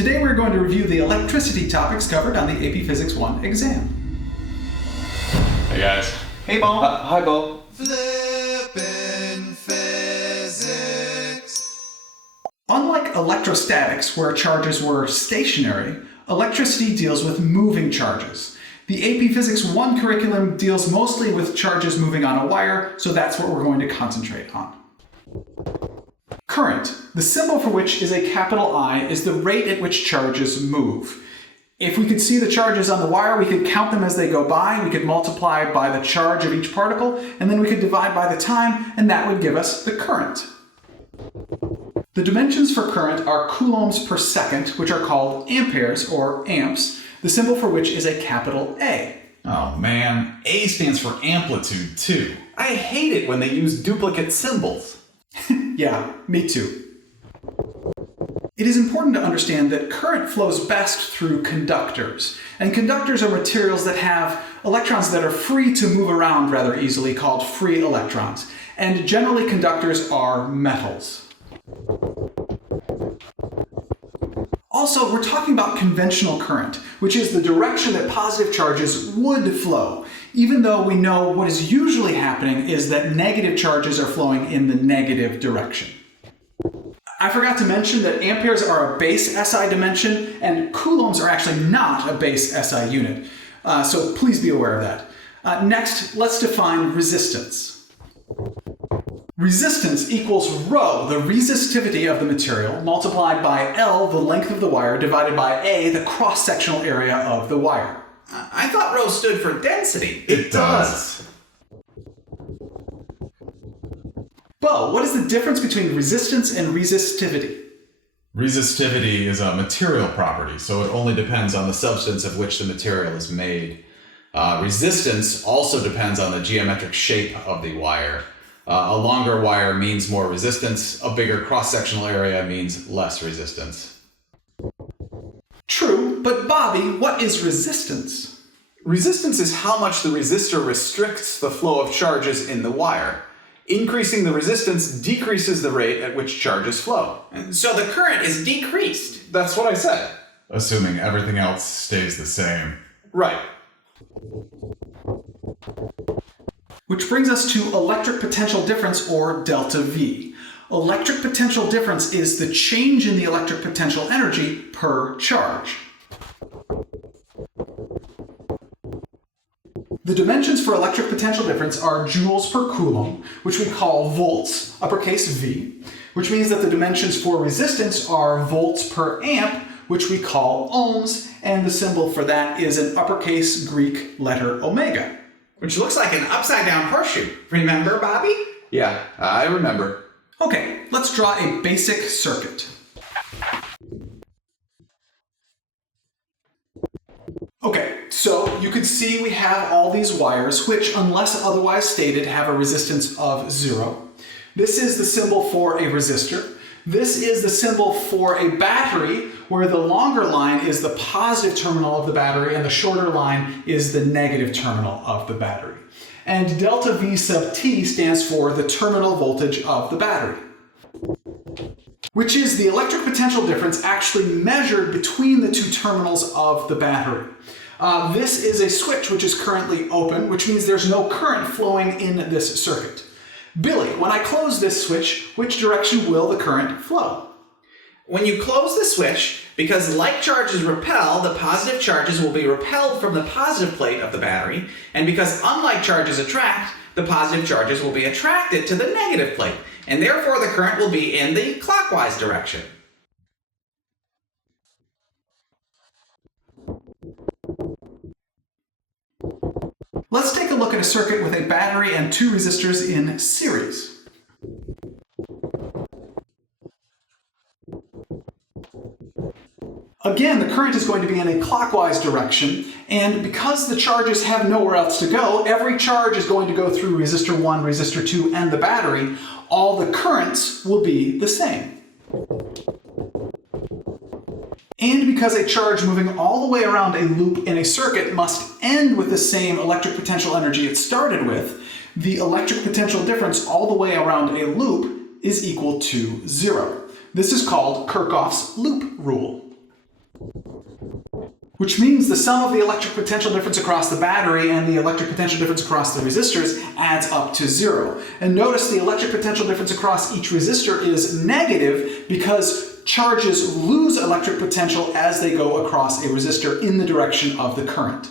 Today we're going to review the electricity topics covered on the AP Physics 1 exam. Hey guys. Hey Bo. Hi Bo. Flippin' physics. Unlike electrostatics, where charges were stationary, electricity deals with moving charges. The AP Physics 1 curriculum deals mostly with charges moving on a wire, so that's what we're going to concentrate on. Current, the symbol for which is a capital I, is the rate at which charges move. If we could see the charges on the wire, we could count them as they go by, we could multiply by the charge of each particle, and then we could divide by the time, and that would give us the current. The dimensions for current are coulombs per second, which are called amperes, or amps, the symbol for which is a capital A. Oh man, A stands for amplitude too. I hate it when they use duplicate symbols. Yeah, me too. It is important to understand that current flows best through conductors. And conductors are materials that have electrons that are free to move around rather easily, called free electrons. And generally conductors are metals. Also, we're talking about conventional current, which is the direction that positive charges would flow, even though we know what is usually happening is that negative charges are flowing in the negative direction. I forgot to mention that amperes are a base SI dimension, and coulombs are actually not a base SI unit, so please be aware of that. Next, let's define resistance. Resistance equals rho, the resistivity of the material, multiplied by L, the length of the wire, divided by A, the cross-sectional area of the wire. I thought rho stood for density. It does. Bo, what is the difference between resistance and resistivity? Resistivity is a material property, so it only depends on the substance of which the material is made. Resistance also depends on the geometric shape of the wire. A longer wire means more resistance, a bigger cross-sectional area means less resistance. True, but Bobby, what is resistance? Resistance is how much the resistor restricts the flow of charges in the wire. Increasing the resistance decreases the rate at which charges flow. So the current is decreased. That's what I said. Assuming everything else stays the same. Right. Which brings us to electric potential difference, or delta V. Electric potential difference is the change in the electric potential energy per charge. The dimensions for electric potential difference are joules per coulomb, which we call volts, uppercase V, which means that the dimensions for resistance are volts per amp, which we call ohms, and the symbol for that is an uppercase Greek letter omega. Which looks like an upside-down horseshoe. Remember, Bobby? Yeah, I remember. Okay, let's draw a basic circuit. Okay, so you can see we have all these wires, which, unless otherwise stated, have a resistance of 0. This is the symbol for a resistor. This is the symbol for a battery, where the longer line is the positive terminal of the battery and the shorter line is the negative terminal of the battery. And delta V sub T stands for the terminal voltage of the battery, which is the electric potential difference actually measured between the two terminals of the battery. This is a switch which is currently open, which means there's no current flowing in this circuit. Billy, when I close this switch, which direction will the current flow? When you close the switch, because like charges repel, the positive charges will be repelled from the positive plate of the battery, and because unlike charges attract, the positive charges will be attracted to the negative plate, and therefore the current will be in the clockwise direction. Let's take a look at a circuit with a battery and two resistors in series. Again, the current is going to be in a clockwise direction, and because the charges have nowhere else to go, every charge is going to go through resistor 1, resistor 2, and the battery. All the currents will be the same. And because a charge moving all the way around a loop in a circuit must end with the same electric potential energy it started with, the electric potential difference all the way around a loop is equal to 0. This is called Kirchhoff's loop rule. Which means the sum of the electric potential difference across the battery and the electric potential difference across the resistors adds up to 0. And notice the electric potential difference across each resistor is negative because charges lose electric potential as they go across a resistor in the direction of the current.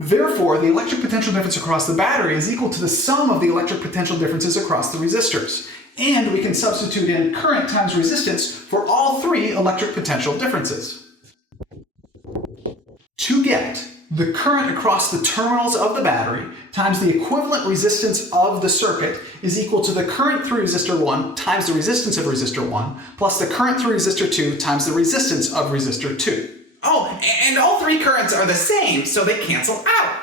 Therefore, the electric potential difference across the battery is equal to the sum of the electric potential differences across the resistors. And we can substitute in current times resistance for all three electric potential differences. To get the current across the terminals of the battery times the equivalent resistance of the circuit is equal to the current through resistor 1 times the resistance of resistor 1 plus the current through resistor 2 times the resistance of resistor 2. Oh, and all three currents are the same, so they cancel out.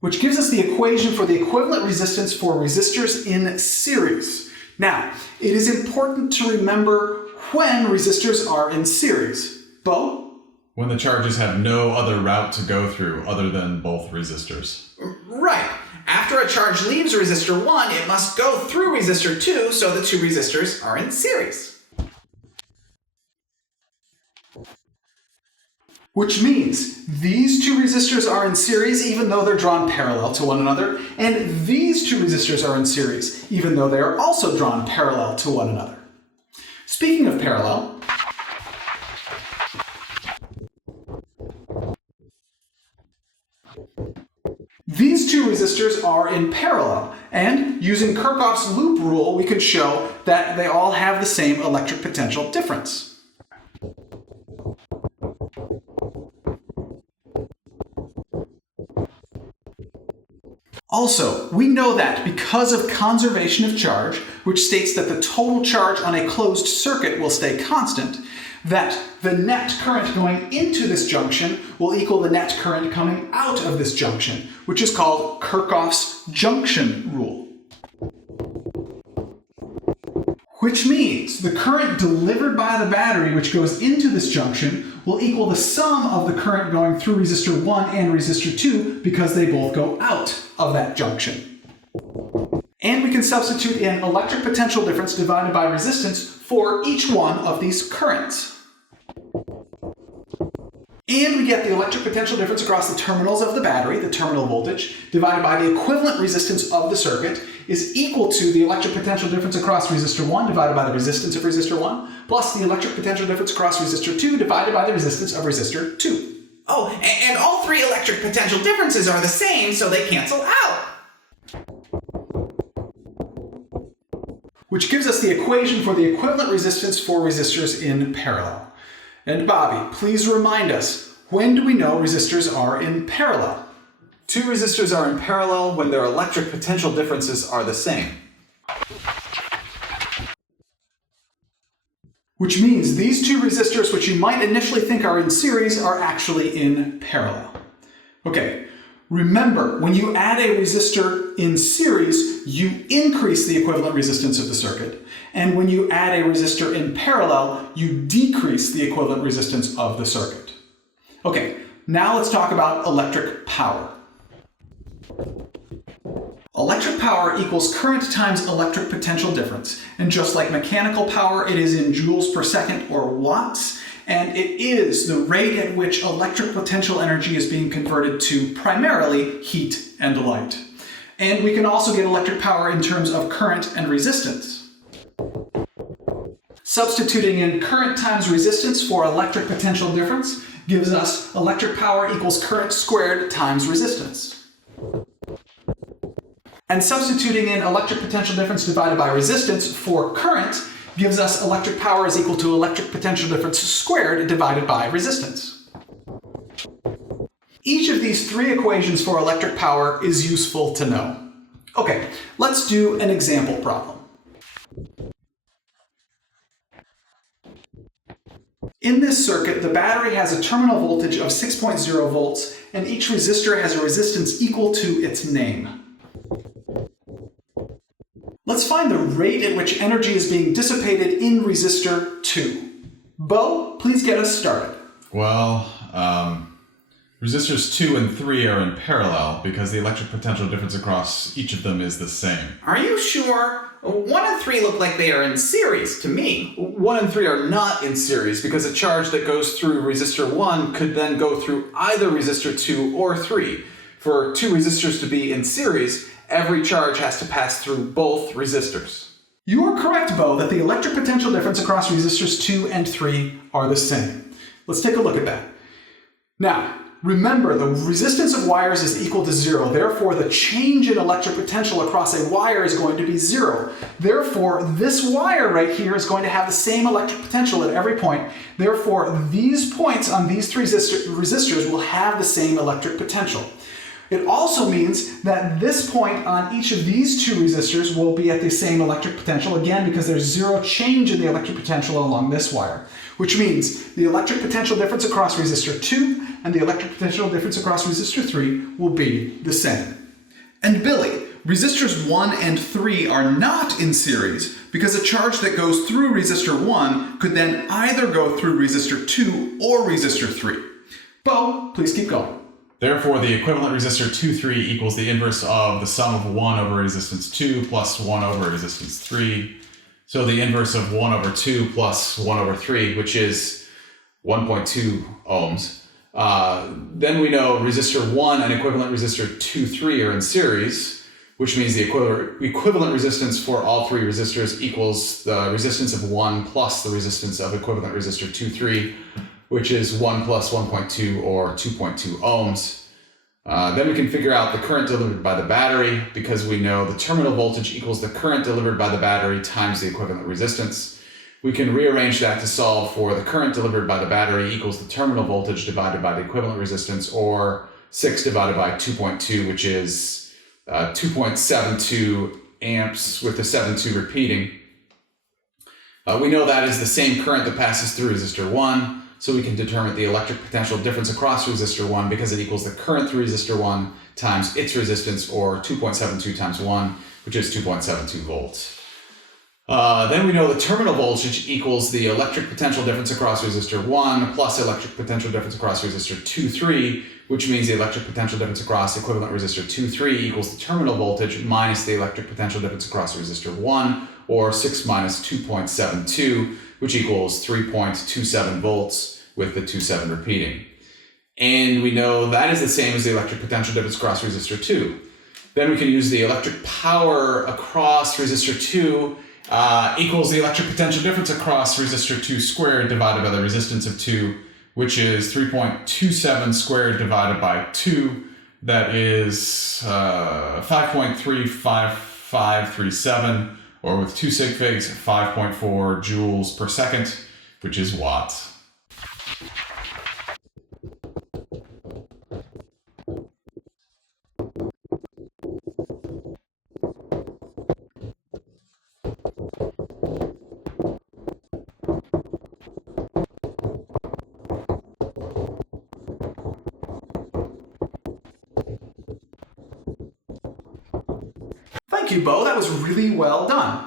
Which gives us the equation for the equivalent resistance for resistors in series. Now, it is important to remember when resistors are in series. Bo? When the charges have no other route to go through other than both resistors. Right. After a charge leaves resistor 1, it must go through resistor 2, so the two resistors are in series. Which means these two resistors are in series even though they're drawn parallel to one another, and these two resistors are in series even though they are also drawn parallel to one another. Speaking of parallel, these two resistors are in parallel, and using Kirchhoff's loop rule, we can show that they all have the same electric potential difference. Also, we know that because of conservation of charge, which states that the total charge on a closed circuit will stay constant, that the net current going into this junction will equal the net current coming out of this junction, which is called Kirchhoff's junction rule. Which means the current delivered by the battery which goes into this junction will equal the sum of the current going through resistor 1 and resistor 2 because they both go out of that junction. And we can substitute in electric potential difference divided by resistance for each one of these currents. And we get the electric potential difference across the terminals of the battery, the terminal voltage, divided by the equivalent resistance of the circuit is equal to the electric potential difference across resistor 1 divided by the resistance of resistor 1, plus the electric potential difference across resistor 2 divided by the resistance of resistor 2. Oh, and all three electric potential differences are the same, so they cancel out. Which gives us the equation for the equivalent resistance for resistors in parallel. And Bobby, please remind us, when do we know resistors are in parallel? Two resistors are in parallel when their electric potential differences are the same. Which means these two resistors, which you might initially think are in series, are actually in parallel. Okay, remember, when you add a resistor in series, you increase the equivalent resistance of the circuit. And when you add a resistor in parallel, you decrease the equivalent resistance of the circuit. Okay, now let's talk about electric power. Electric power equals current times electric potential difference. And just like mechanical power, it is in joules per second or watts. And it is the rate at which electric potential energy is being converted to primarily heat and light. And we can also get electric power in terms of current and resistance. Substituting in current times resistance for electric potential difference gives us electric power equals current squared times resistance. And substituting in electric potential difference divided by resistance for current gives us electric power is equal to electric potential difference squared divided by resistance. Each of these three equations for electric power is useful to know. Okay, let's do an example problem. In this circuit, the battery has a terminal voltage of 6.0 volts, and each resistor has a resistance equal to its name. Let's find the rate at which energy is being dissipated in resistor 2. Bo, please get us started. Well, Resistors 2 and 3 are in parallel because the electric potential difference across each of them is the same. Are you sure? 1 and 3 look like they are in series to me. 1 and 3 are not in series because a charge that goes through resistor 1 could then go through either resistor 2 or 3. For two resistors to be in series, every charge has to pass through both resistors. You are correct, Bo, that the electric potential difference across resistors 2 and 3 are the same. Let's take a look at that. Now, remember, the resistance of wires is equal to 0. Therefore, the change in electric potential across a wire is going to be 0. Therefore, this wire right here is going to have the same electric potential at every point. Therefore, these points on these three resistors will have the same electric potential. It also means that this point on each of these two resistors will be at the same electric potential, again, because there's 0 change in the electric potential along this wire, which means the electric potential difference across resistor 2 and the electric potential difference across resistor 3 will be the same. And Billy, resistors 1 and 3 are not in series because a charge that goes through resistor 1 could then either go through resistor 2 or resistor 3. Bo, please keep going. Therefore, the equivalent resistor 2,3 equals the inverse of the sum of 1 over resistance 2 plus 1 over resistance 3. So the inverse of 1 over 2 plus 1 over 3, which is 1.2 ohms. Then we know resistor 1 and equivalent resistor 2,3 are in series, which means the equivalent resistance for all three resistors equals the resistance of 1 plus the resistance of equivalent resistor 2,3, which is 1 plus 1.2 or 2.2 ohms. Then we can figure out the current delivered by the battery because we know the terminal voltage equals the current delivered by the battery times the equivalent resistance. We can rearrange that to solve for the current delivered by the battery equals the terminal voltage divided by the equivalent resistance, or 6 divided by 2.2, which is 2.72 amps with the 7.2 repeating. We know that is the same current that passes through resistor 1. So we can determine the electric potential difference across resistor 1 because it equals the current through resistor 1 times its resistance, or 2.72 times 1, which is 2.72 volts. Then we know the terminal voltage equals the electric potential difference across resistor 1 plus electric potential difference across resistor 2,3, which means the electric potential difference across equivalent resistor 2,3 equals the terminal voltage minus the electric potential difference across resistor 1, or 6 minus 2.72, which equals 3.27 volts with the 2.7 repeating. And we know that is the same as the electric potential difference across resistor 2. Then we can use the electric power across resistor 2 equals the electric potential difference across resistor 2 squared divided by the resistance of 2, which is 3.27 squared divided by 2. That is 5.35537, or with 2 sig figs, 5.4 joules per second, which is watts. Thank you, Bo. That was really well done.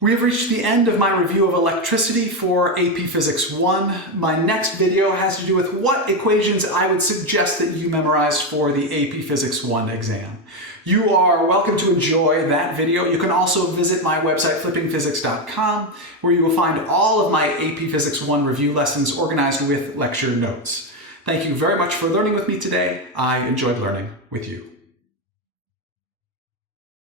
We have reached the end of my review of electricity for AP Physics 1. My next video has to do with what equations I would suggest that you memorize for the AP Physics 1 exam. You are welcome to enjoy that video. You can also visit my website, flippingphysics.com, where you will find all of my AP Physics 1 review lessons organized with lecture notes. Thank you very much for learning with me today. I enjoyed learning with you.